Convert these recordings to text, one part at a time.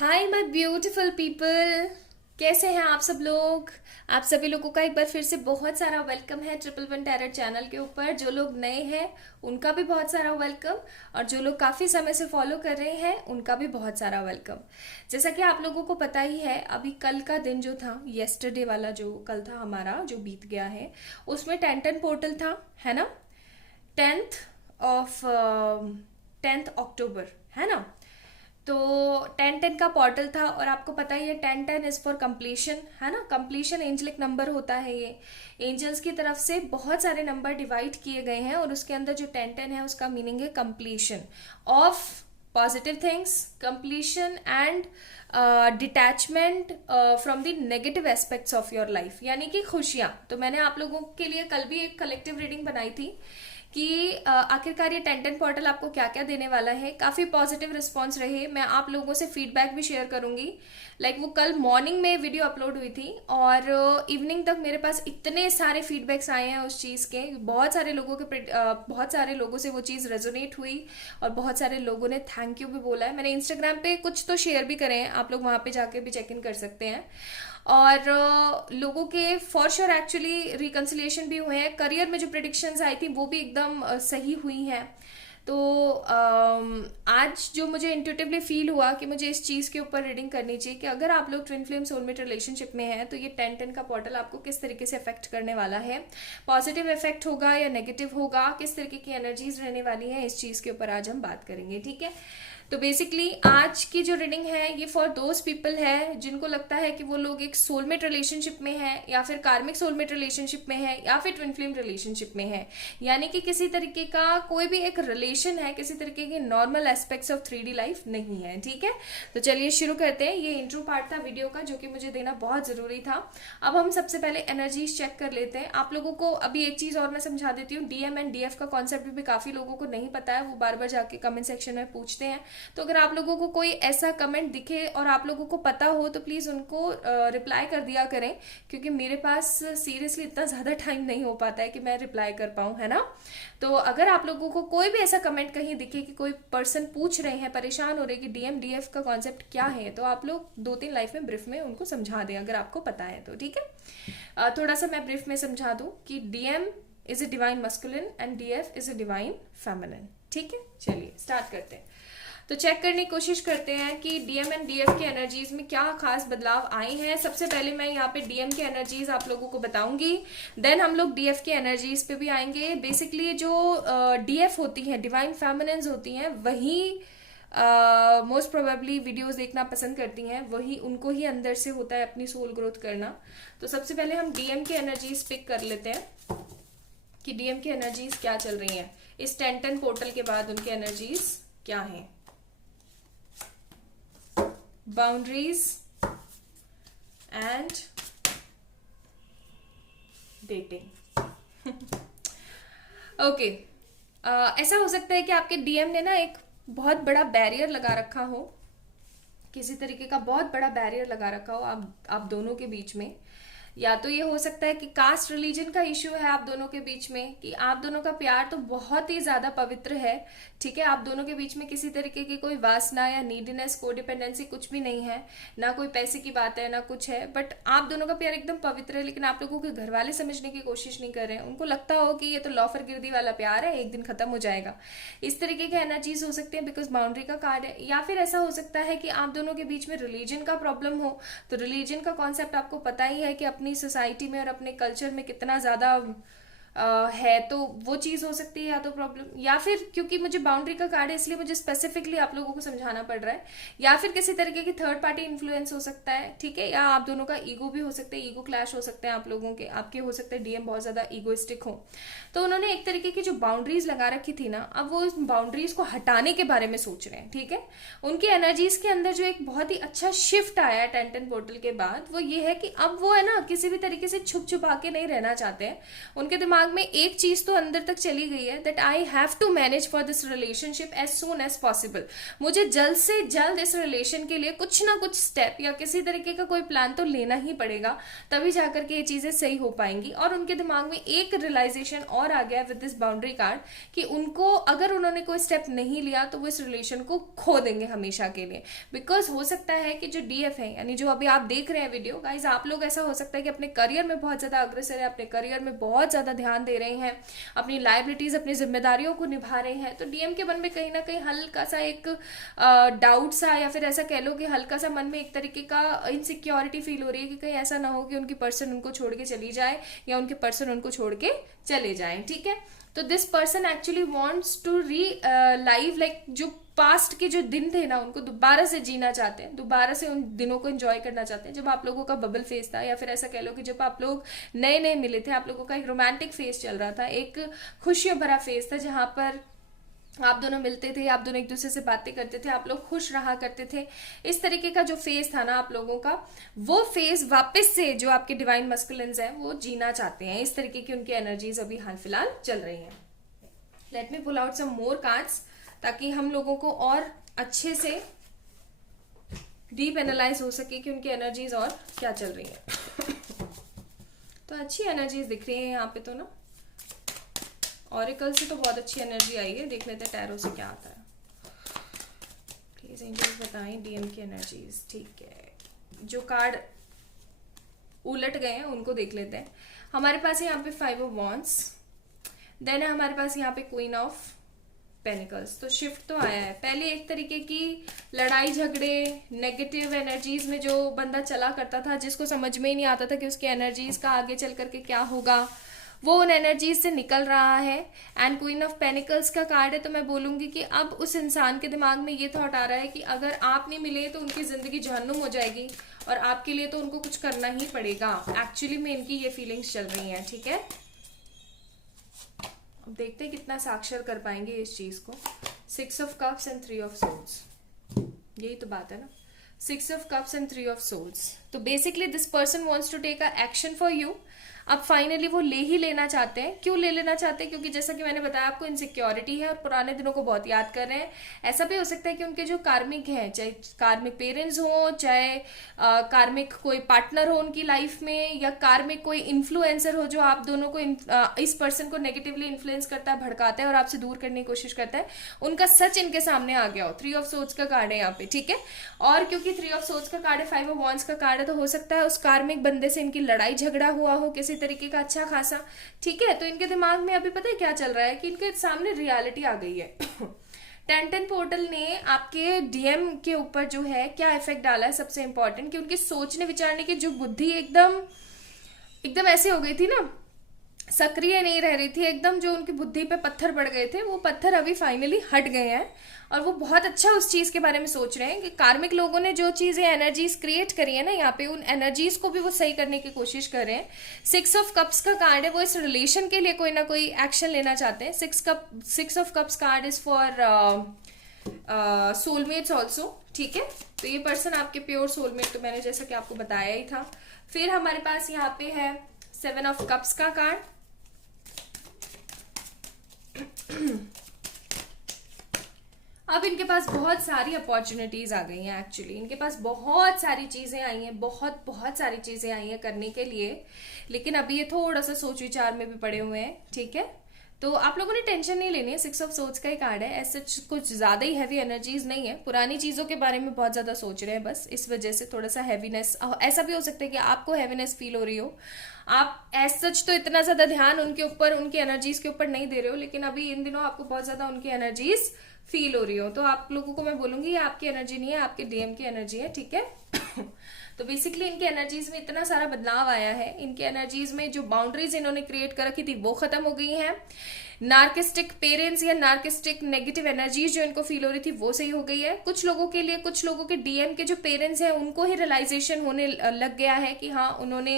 Hi my beautiful people. कैसे हैं आप सब लोग। आप सभी लोगों का एक बार फिर से बहुत सारा वेलकम है ट्रिपल वन टैरट चैनल के ऊपर। जो लोग नए हैं उनका भी बहुत सारा वेलकम, और जो लोग काफ़ी समय से फॉलो कर रहे हैं उनका भी बहुत सारा वेलकम। जैसा कि आप लोगों को पता ही है, अभी कल का दिन जो था, येस्टरडे वाला जो कल था हमारा जो बीत गया है, उसमें 10-10 पोर्टल था, है ना। 10th ऑफ 10th अक्टूबर, है ना। तो 10-10 का पोर्टल था, और आपको पता ही है 10-10 इज फॉर कंप्लीशन, है ना। कंप्लीशन एंजलिक नंबर होता है। ये एंजल्स की तरफ से बहुत सारे नंबर डिवाइड किए गए हैं, और उसके अंदर जो 10-10 है उसका मीनिंग है completion of positive things, completion and detachment from the negative aspects of your life, यानी कि खुशियां। तो मैंने आप लोगों के लिए कल भी एक कलेक्टिव रीडिंग बनाई थी कि आखिरकार ये 10-10 पोर्टल आपको क्या क्या देने वाला है। काफ़ी पॉजिटिव रिस्पॉन्स रहे। मैं आप लोगों से फीडबैक भी शेयर करूंगी। वो कल मॉर्निंग में वीडियो अपलोड हुई थी, और इवनिंग तक मेरे पास इतने सारे फीडबैक्स आए हैं उस चीज़ के। बहुत सारे लोगों से वो चीज़ रेजोनेट हुई, और बहुत सारे लोगों ने थैंक यू भी बोला है। मैंने इंस्टाग्राम पे कुछ तो शेयर भी करे हैं, आप लोग वहाँ पे जाके भी चेक इन कर सकते हैं। और लोगों के फॉर श्योर एक्चुअली रिकन्सिलिएशन भी हुए हैं। करियर में जो प्रिडिक्शंस आई थी वो भी एकदम सही हुई हैं। तो आज जो मुझे इंट्यूटिवली फील हुआ कि मुझे इस चीज़ के ऊपर रीडिंग करनी चाहिए कि अगर आप लोग ट्विन फ्लेम सोलमेट रिलेशनशिप में हैं तो ये 10-10 का पोर्टल आपको किस तरीके से अफेक्ट करने वाला है। पॉजिटिव इफेक्ट होगा या नेगेटिव होगा, किस तरीके की एनर्जीज रहने वाली है, इस चीज़ के ऊपर आज हम बात करेंगे, ठीक है। तो बेसिकली आज की जो रीडिंग है ये फॉर दोज पीपल है जिनको लगता है कि वो लोग एक सोलमेट रिलेशनशिप में है, या फिर कार्मिक सोलमेट रिलेशनशिप में है, या फिर ट्विन फ्लेम रिलेशनशिप में है। यानी कि किसी तरीके का कोई भी एक रिलेशन है, किसी तरीके के normal aspects of 3D life नहीं है, ठीक है। तो चलिए शुरू करते हैं। ये इंट्रो पार्ट था वीडियो का जो कि मुझे देना बहुत जरूरी था। अब हम सबसे पहले एनर्जीज चेक कर लेते हैं। आप लोगों को अभी एक चीज और मैं समझा देती हूँ। डीएम एंड डीएफ का कॉन्सेप्ट भी काफी लोगों को नहीं पता है, वो बार बार जाके कमेंट सेक्शन में पूछते हैं। तो अगर आप लोगों को कोई ऐसा कमेंट दिखे और आप लोगों को पता हो तो प्लीज उनको रिप्लाई कर दिया करें, क्योंकि मेरे पास सीरियसली इतना ज्यादा टाइम नहीं हो पाता है कि मैं रिप्लाई कर पाऊं, है ना। तो अगर आप लोगों को कोई भी ऐसा कमेंट कहीं दिखे कि कोई पर्सन पूछ रहे हैं, परेशान हो रहे हैं कि डीएम डीएफ का कॉन्सेप्ट क्या है, तो आप लोग 2-3 लाइफ में ब्रीफ में उनको समझा दें अगर आपको पता है तो, ठीक है। थोड़ा सा मैं ब्रीफ में समझा दूं कि DM is a divine masculine and DF is a divine feminine, ठीक है। चलिए स्टार्ट करते हैं। तो चेक करने की कोशिश करते हैं कि डीएम एंड डीएफ की एनर्जीज में क्या खास बदलाव आए हैं। सबसे पहले मैं यहाँ पे डीएम की एनर्जीज आप लोगों को बताऊंगी, देन हम लोग डीएफ की एनर्जीज पे भी आएंगे। बेसिकली जो डीएफ होती हैं, डिवाइन फेमिनिन्स होती हैं, वही मोस्ट प्रोबेबली वीडियोस देखना पसंद करती हैं, वही उनको ही अंदर से होता है अपनी सोल ग्रोथ करना। तो सबसे पहले हम डीएम की एनर्जीज पिक कर लेते हैं कि डीएम की एनर्जीज क्या चल रही हैं इस 10-10 पोर्टल के बाद, उनकी एनर्जीज क्या हैं। Boundaries and dating. ओके, ऐसा हो सकता है कि आपके डीएम ने ना एक बहुत बड़ा बैरियर लगा रखा हो, किसी तरीके का बहुत बड़ा बैरियर लगा रखा हो आप दोनों के बीच में। या तो ये हो सकता है कि कास्ट रिलीजन का इश्यू है आप दोनों के बीच में, कि आप दोनों का प्यार तो बहुत ही ज्यादा पवित्र है, ठीक है। आप दोनों के बीच में किसी तरीके की कोई वासना या नीडीनेस, कोडिपेंडेंसी कुछ भी नहीं है, ना कोई पैसे की बात है ना कुछ है, बट आप दोनों का प्यार एकदम पवित्र है। लेकिन आप लोगों के घर वाले समझने की कोशिश नहीं कर रहे हैं। उनको लगता हो कि ये तो लॉफर गिरदी वाला प्यार है, एक दिन खत्म हो जाएगा। इस तरीके की एनर्जीज हो सकते हैं बिकॉज बाउंड्री का कार्ड है। या फिर ऐसा हो सकता है कि आप दोनों के बीच में रिलीजन का प्रॉब्लम हो। तो रिलीजन का कॉन्सेप्ट आपको पता ही है कि अपनी सोसाइटी में और अपने कल्चर में कितना ज्यादा है, तो वो चीज हो सकती है या तो प्रॉब्लम, या फिर क्योंकि मुझे बाउंड्री का कार्ड है इसलिए मुझे स्पेसिफिकली आप लोगों को समझाना पड़ रहा है। या फिर किसी तरीके की थर्ड पार्टी इन्फ्लुएंस हो सकता है, ठीक है। या आप दोनों का ईगो भी हो सकता है, ईगो क्लैश हो सकते हैं आप लोगों के, आपके हो सकते हैं डीएम बहुत ज्यादा ईगोइस्टिक हो। तो उन्होंने एक तरीके की जो बाउंड्रीज लगा रखी थी ना, अब वो इस बाउंड्रीज को हटाने के बारे में सोच रहे हैं, ठीक है। उनकी एनर्जीज के अंदर जो एक बहुत ही अच्छा शिफ्ट आया है 10-10 पोर्टल के बाद, वो ये है कि अब वो है ना किसी भी तरीके से छुप छुपा के नहीं रहना चाहते हैं। उनके दिमाग दिमाग में एक चीज तो अंदर तक चली गई है that I have to manage for this relationship as soon as possible. मुझे जल्द से जल्द इस रिलेशन के लिए कुछ ना कुछ स्टेप या किसी तरीके का कोई प्लान तो लेना ही पड़ेगा, तभी जाकर के ये चीजें सही हो पाएंगी। और उनके दिमाग में एक रियलाइजेशन और आ गया विद दिस बाउंड्री कार्ड कि उनको अगर उन्होंने कोई स्टेप नहीं लिया तो वो इस रिलेशन को खो देंगे हमेशा के लिए। बिकॉज हो सकता है कि जो डीएफ है, यानी जो अभी आप देख रहे हैं वीडियो गाइज, आप लोग ऐसा हो सकता है कि अपने करियर में बहुत ज्यादा अग्रसर है, अपने करियर में बहुत ज्यादा ध्यान दे रहे हैं, अपनी लायबिलिटीज अपनी जिम्मेदारियों को निभा रहे हैं। तो डीएम के मन में कहीं ना कहीं हल्का सा एक डाउट सा, या फिर ऐसा कह लो कि हल्का सा मन में एक तरीके का इनसिक्योरिटी फील हो रही है कि कहीं ऐसा ना हो कि उनकी पर्सन उनको छोड़ के चली जाए या उनके पर्सन उनको छोड़ के चले जाए। ठीक है, तो this person actually wants to relive, like जो पास्ट के जो दिन थे ना उनको दोबारा से जीना चाहते हैं, दोबारा से उन दिनों को एंजॉय करना चाहते हैं जब आप लोगों का बबल फेज था, या फिर ऐसा कह लो कि जब आप लोग नए नए मिले थे, आप लोगों का एक रोमांटिक फेज चल रहा था, एक खुशियों भरा फेज था जहां पर आप दोनों मिलते थे, आप दोनों एक दूसरे से बातें करते थे, आप लोग खुश रहा करते थे। इस तरीके का जो फेज था ना आप लोगों का, वो फेज वापस से जो आपके डिवाइन मस्कुलिन्स हैं वो जीना चाहते हैं। इस तरीके की उनकी एनर्जीज अभी हाल फिलहाल चल रही हैं। Let me pull out some more cards ताकि हम लोगों को और अच्छे से डीप एनालाइज हो सके कि उनकी एनर्जीज और क्या चल रही है। तो अच्छी एनर्जीज दिख रही है यहाँ पे तो ना, ऑरिकल से तो बहुत अच्छी एनर्जी आई है। देख लेते हैं टैरो से क्या आता है। प्लीज एंजल्स बताएं डीएम की एनर्जीज। ठीक है, जो कार्ड उलट गए हैं उनको देख लेते हैं। हमारे पास है यहाँ पे 5 ऑफ वॉन्ड्स, देन है हमारे पास यहाँ पे क्वीन ऑफ पेनिकल्स। तो शिफ्ट तो आया है। पहले एक तरीके की लड़ाई झगड़े नेगेटिव एनर्जीज में जो बंदा चला करता था, जिसको समझ में ही नहीं आता था कि उसकी एनर्जीज का आगे चल करके क्या होगा, वो उन एनर्जीज से निकल रहा है। एंड क्वीन ऑफ पेनिकल्स का कार्ड है, तो मैं बोलूंगी कि अब उस इंसान के दिमाग में ये थॉट आ रहा है कि अगर आप नहीं मिले तो उनकी जिंदगी जहन्नुम हो जाएगी और आपके लिए तो उनको कुछ करना ही पड़ेगा। एक्चुअली में इनकी ये फीलिंग्स चल रही हैं। ठीक है, अब देखते हैं कितना साक्षर कर पाएंगे इस चीज को। 6 of cups and 3 of souls, यही तो बात है ना। 6 of cups and 3 of souls. तो basically this person wants to take a action for you. अब फाइनली वो ले ही लेना चाहते हैं। क्यों ले लेना चाहते हैं? क्योंकि जैसा कि मैंने बताया आपको, इनसिक्योरिटी है और पुराने दिनों को बहुत याद कर रहे हैं। ऐसा भी हो सकता है कि उनके जो कार्मिक हैं, चाहे कार्मिक पेरेंट्स हो, चाहे कार्मिक कोई पार्टनर हो उनकी लाइफ में, या कार्मिक कोई इन्फ्लुएंसर हो जो आप दोनों को इस पर्सन को नेगेटिवली इन्फ्लुएंस करता है, भड़काता है और आपसे दूर करने की कोशिश करता है, उनका सच इनके सामने आ गया हो। 3 ऑफ सोर्ड्स का कार्ड है यहाँ पे। ठीक है, और क्योंकि 3 ऑफ सोर्ड्स का कार्ड है, 5 ऑफ वॉन्ड्स का कार्ड है, तो हो सकता है उस कार्मिक बंदे से इनकी लड़ाई झगड़ा हुआ हो किसी तरीके का अच्छा खासा। ठीक है, तो इनके दिमाग में अभी पता है क्या चल रहा है कि इनके सामने रियलिटी आ गई है। 10-10 पोर्टल ने आपके डीएम के ऊपर जो है क्या इफेक्ट डाला है, सबसे इंपॉर्टेंट कि उनके सोचने विचारने की जो बुद्धि एकदम ऐसे हो गई थी ना, सक्रिय नहीं रह रही थी एकदम। जो उनकी बुद्धि पे पत्थर पड़ गए थे, वो पत्थर अभी फाइनली हट गए हैं और वो बहुत अच्छा उस चीज के बारे में सोच रहे हैं कि कार्मिक लोगों ने जो चीजें एनर्जीज क्रिएट करी है ना यहाँ पे, उन एनर्जीज को भी वो सही करने की कोशिश कर रहे हैं। 6 ऑफ कप्स का कार्ड है, वो इस रिलेशन के लिए कोई ना कोई एक्शन लेना चाहते हैं। 6 of cups card is for soulmates also. ठीक है, तो ये पर्सन आपके प्योर सोलमेट, तो मैंने जैसा कि आपको बताया ही था। फिर हमारे पास यहाँ पे है 7 ऑफ कप्स का कार्ड। अब इनके पास बहुत सारी अपॉर्चुनिटीज आ गई हैं। एक्चुअली इनके पास बहुत सारी चीजें आई हैं, बहुत सारी चीजें आई हैं करने के लिए, लेकिन अभी ये थोड़ा सा सोच विचार में भी पड़े हुए हैं। ठीक है, तो आप लोगों ने टेंशन नहीं लेनी है। 6 ऑफ सोर्ड्स का ही कार्ड है, ऐसे कुछ ज्यादा ही हैवी एनर्जीज नहीं है। पुरानी चीजों के बारे में बहुत ज्यादा सोच रहे हैं, बस इस वजह से थोड़ा सा हैवीनेस। ऐसा भी हो सकता है कि आपको हैवीनेस फील हो रही हो। आप एज सच तो इतना ज्यादा ध्यान उनके ऊपर, उनकी एनर्जीज के ऊपर नहीं दे रहे हो, लेकिन अभी इन दिनों आपको बहुत ज्यादा उनकी एनर्जीज फील हो रही हो। तो आप लोगों को मैं बोलूंगी ये आपकी एनर्जी नहीं है, आपके डीएम की एनर्जी है। ठीक है, तो बेसिकली इनकी एनर्जीज में इतना सारा बदलाव आया है। इनकी एनर्जीज में जो बाउंड्रीज इन्होंने क्रिएट कर रखी थी वो खत्म हो गई हैं। नार्किस्टिक पेरेंट्स या नार्किस्टिक नेगेटिव एनर्जीज जो इनको फील हो रही थी वो सही हो गई है। कुछ लोगों के लिए, कुछ लोगों के डीएम के जो पेरेंट्स हैं उनको ही रियलाइजेशन होने लग गया है कि हाँ उन्होंने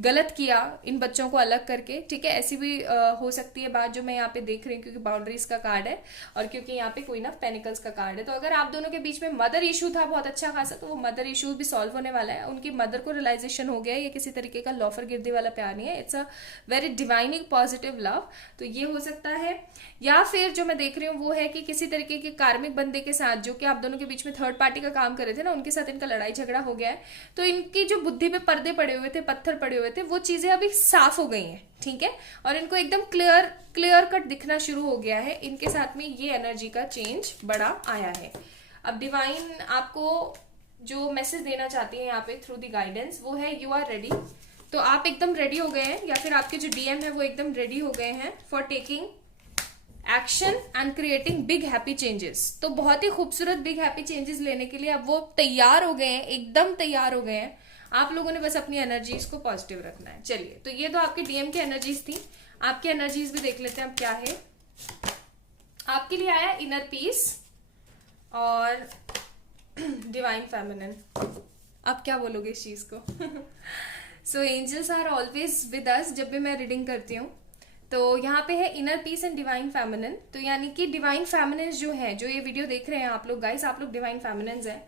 गलत किया इन बच्चों को अलग करके, ठीक है। ऐसी भी हो सकती है बात जो मैं यहाँ पे देख रही हूँ, क्योंकि बाउंड्रीज का कार्ड है और क्योंकि यहाँ पे क्वीन ऑफ पेनिकल्स का कार्ड है। तो अगर आप दोनों के बीच में मदर इशू था बहुत अच्छा खासा, तो वो मदर इशू भी सॉल्व होने वाला है। उनकी मदर को रियलाइजेशन हो गया है, ये किसी तरीके का लॉफर गिरदी वाला प्यार नहीं है, it's a very divining positive love. तो ये हो सकता है। या फिर जो मैं देख रही हूँ वो है कि किसी तरीके के कार्मिक बंदे के साथ जो कि आप दोनों के बीच में थर्ड पार्टी का काम कर रहे थे ना, उनके साथ इनका लड़ाई झगड़ा हो गया है। तो इनकी जो बुद्धि पे पर्दे पड़े हुए थे, पत्थर पड़े हुए थे, वो चीजें अभी साफ हो गई हैं, ठीक है। और इनको एकदम क्लियर कट दिखना शुरू हो गया है। इनके साथ में ये एनर्जी का चेंज बड़ा आया है। अब डिवाइन आपको जो मैसेज देना चाहती है यहाँ पे थ्रू द गाइडेंस वो है यू आर रेडी। तो आप एकदम रेडी हो गए हैं, या फिर आपके जो डीएम है वो एकदम रेडी हो गए हैं for taking action and creating big happy changes. तो बहुत ही खूबसूरत बिग हैप्पी चेंजेस लेने के लिए अब वो तैयार हो गए हैं, एकदम तैयार हो गए हैं। आप लोगों ने बस अपनी एनर्जीज को पॉजिटिव रखना है। चलिए, तो ये तो आपके डीएम की एनर्जीज थी। आपकी एनर्जीज भी देख लेते हैं अब क्या है। आपके लिए आया इनर पीस और डिवाइन फेमिनिन। आप क्या बोलोगे इस चीज को? So angels are always with us जब भी मैं रीडिंग करती हूँ। तो यहाँ पे है inner peace and divine feminine. तो यानी कि डिवाइन फेमिनिन जो है, जो ये वीडियो देख रहे हैं आप लोग गाइस, आप लोग डिवाइन फेमिनिन हैं।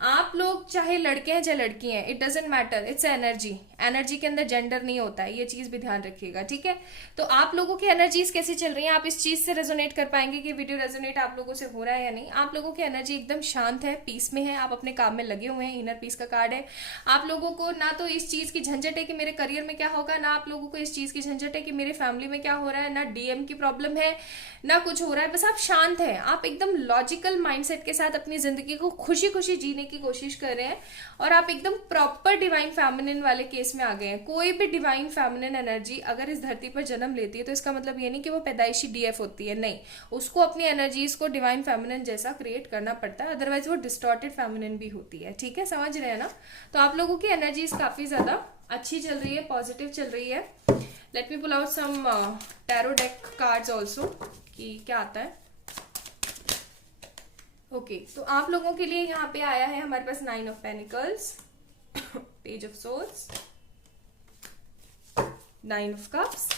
आप लोग चाहे लड़के हैं चाहे लड़की हैं, it doesn't matter, it's energy. Energy के अंदर जेंडर नहीं होता है, ये चीज भी ध्यान रखिएगा, ठीक है। तो आप लोगों की एनर्जीज कैसी चल रही हैं, आप इस चीज से रेजोनेट कर पाएंगे कि वीडियो रेजोनेट आप लोगों से हो रहा है या नहीं। आप लोगों की एनर्जी एकदम शांत है, पीस में है, आप अपने काम में लगे हुए हैं। इनर पीस का कार्ड है। आप लोगों को ना तो इस चीज की झंझट है कि मेरे करियर में क्या होगा, ना आप लोगों को इस चीज की झंझट है कि मेरे फैमिली में क्या हो रहा है, ना डीएम की प्रॉब्लम है, ना कुछ हो रहा है। बस आप शांत हैं, आप एकदम लॉजिकल माइंडसेट के साथ अपनी जिंदगी को खुशी खुशी जीने की कोशिश कर रहे हैं और आप एकदम प्रॉपर डिवाइन फेमिनिन वाले केस में आ गए हैं। कोई भी डिवाइन फेमिनिन एनर्जी अगर इस धरती पर जन्म लेती है तो इसका मतलब ये नहीं कि वो पैदाइशी डीएफ होती है, नहीं। उसको अपनी एनर्जीज को डिवाइन फेमिनिन जैसा क्रिएट करना पड़ता है, अदरवाइज वो डिस्टॉर्टेड फेमिनिन भी होती है, ठीक है। समझ रहे हैं ना? तो आप लोगों की एनर्जीज काफी ज्यादा अच्छी चल रही है, पॉजिटिव चल रही है। Let me pull out some tarot deck cards also कि क्या आता है। ओके, तो आप लोगों के लिए यहाँ पे आया है हमारे पास 9 of pentacles, page of source, 9 of cups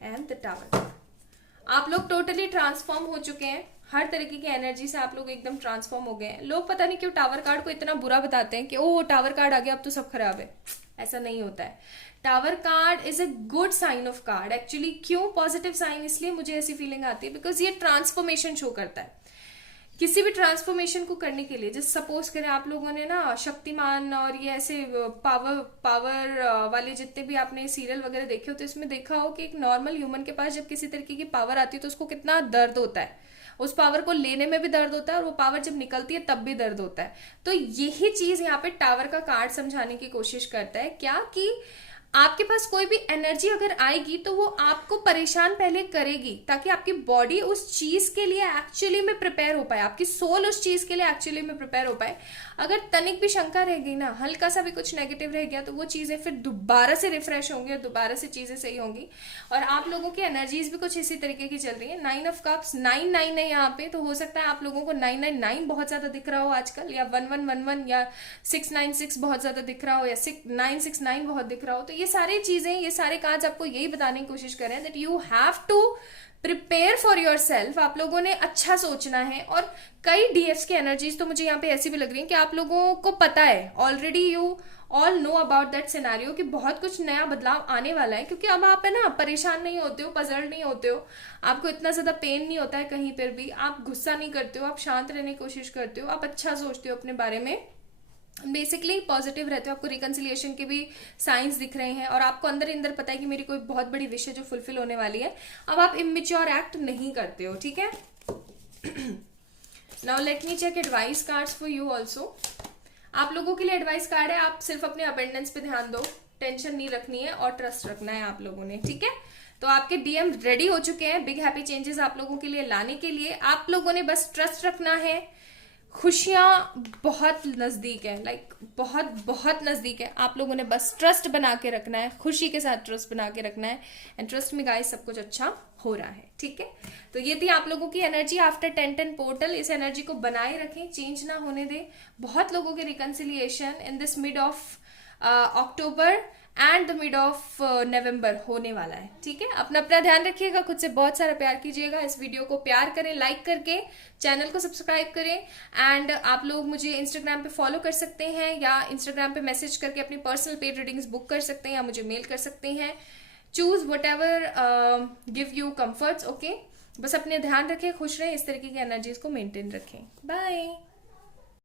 and the tower. आप लोग टोटली ट्रांसफॉर्म हो चुके हैं, हर तरीके की एनर्जी से आप लोग एकदम ट्रांसफॉर्म हो गए हैं। लोग पता नहीं क्यों टावर कार्ड को इतना बुरा बताते हैं कि ओह टावर कार्ड आ गया अब तो सब खराब है। ऐसा नहीं होता है। Tower card is a good sign of card actually. क्यों पॉजिटिव साइन? इसलिए मुझे ऐसी फीलिंग आती है बिकॉज ये ट्रांसफॉर्मेशन शो करता है। किसी भी ट्रांसफॉर्मेशन को करने के लिए, जैसे सपोज करें आप लोगों ने ना शक्तिमान और ये ऐसे पावर वाले जितने भी आपने सीरियल वगैरह देखे हो, तो इसमें देखा हो कि एक नॉर्मल ह्यूमन के पास जब किसी तरीके की पावर आती है तो उसको कितना दर्द होता है। उस पावर को लेने में भी दर्द होता है और वो पावर जब निकलती है तब भी दर्द होता है। तो यही चीज यहाँ पे टावर का कार्ड समझाने की कोशिश करता है, क्या कि आपके पास कोई भी एनर्जी अगर आएगी तो वो आपको परेशान पहले करेगी, ताकि आपकी बॉडी उस चीज के लिए एक्चुअली में प्रिपेयर हो पाए, आपकी सोल उस चीज के लिए एक्चुअली में प्रिपेयर हो पाए। अगर तनिक भी शंका रह गई ना, हल्का सा भी कुछ नेगेटिव रह गया, तो वो चीजें फिर दोबारा से रिफ्रेश होंगी और दोबारा से चीजें सही होंगी। और आप लोगों की एनर्जीज भी कुछ इसी तरीके की चल रही है। 9 ऑफ कप्स, 9 है यहाँ पे, तो हो सकता है आप लोगों को 999 बहुत ज्यादा दिख रहा हो आजकल, या 1111 या 696 बहुत ज्यादा दिख रहा हो, या 969 बहुत दिख रहा हो। तो ये सारी चीजें, ये सारे कार्ड्स आपको यही बताने की कोशिश कर रहे हैं that you have to prepare for yourself. आप लोगों ने अच्छा सोचना है। और कई डीएफ्स की एनर्जीज तो मुझे यहाँ पे ऐसी भी लग रही है कि आप लोगों को पता है already, you all know about that scenario कि बहुत कुछ नया बदलाव आने वाला है। क्योंकि अब आप है ना परेशान नहीं होते हो, पजल नहीं होते हो, आपको इतना ज्यादा पेन नहीं होता है कहीं पर भी, आप गुस्सा नहीं करते हो, आप शांत रहने की कोशिश करते हो, आप अच्छा सोचते हो अपने बारे में, बेसिकली पॉजिटिव रहते हो। आपको रिकंसिलिएशन के भी साइंस दिख रहे हैं और आपको अंदर अंदर पता है कि मेरी कोई बहुत बड़ी विश है जो फुलफिल होने वाली है। अब आप इमेच्योर एक्ट नहीं करते हो, ठीक है। Now let me check advice cards for you also. आप लोगों के लिए एडवाइस कार्ड है, आप सिर्फ अपने अबेंडेंस पे ध्यान दो, टेंशन नहीं रखनी है और ट्रस्ट रखना है आप लोगों ने, ठीक है। तो आपके डीएम रेडी हो चुके हैं बिग हैप्पी चेंजेस आप लोगों के लिए लाने के लिए। आप लोगों ने बस ट्रस्ट रखना है, खुशियाँ बहुत नज़दीक है, लाइक बहुत बहुत नज़दीक है। आप लोगों ने बस ट्रस्ट बना के रखना है, खुशी के साथ ट्रस्ट बना के रखना है। एंड ट्रस्ट में गाइस सब कुछ अच्छा हो रहा है, ठीक है। तो ये थी आप लोगों की एनर्जी आफ्टर 10-10 पोर्टल। इस एनर्जी को बनाए रखें, चेंज ना होने दें। बहुत लोगों के reconciliation in this mid of October and the mid of November होने वाला है, ठीक है। अपना अपना ध्यान रखिएगा, खुद से बहुत सारा प्यार कीजिएगा। इस वीडियो को प्यार करें, लाइक करके चैनल को सब्सक्राइब करें। एंड आप लोग मुझे इंस्टाग्राम पे फॉलो कर सकते हैं, या इंस्टाग्राम पे मैसेज करके अपनी पर्सनल पेड रीडिंग्स बुक कर सकते हैं, या मुझे मेल कर सकते हैं। Choose what ever give you comforts, okay. बस अपने ध्यान रखें, खुश रहें, इस तरीके की एनर्जीज को मेंटेन रखें। बाय।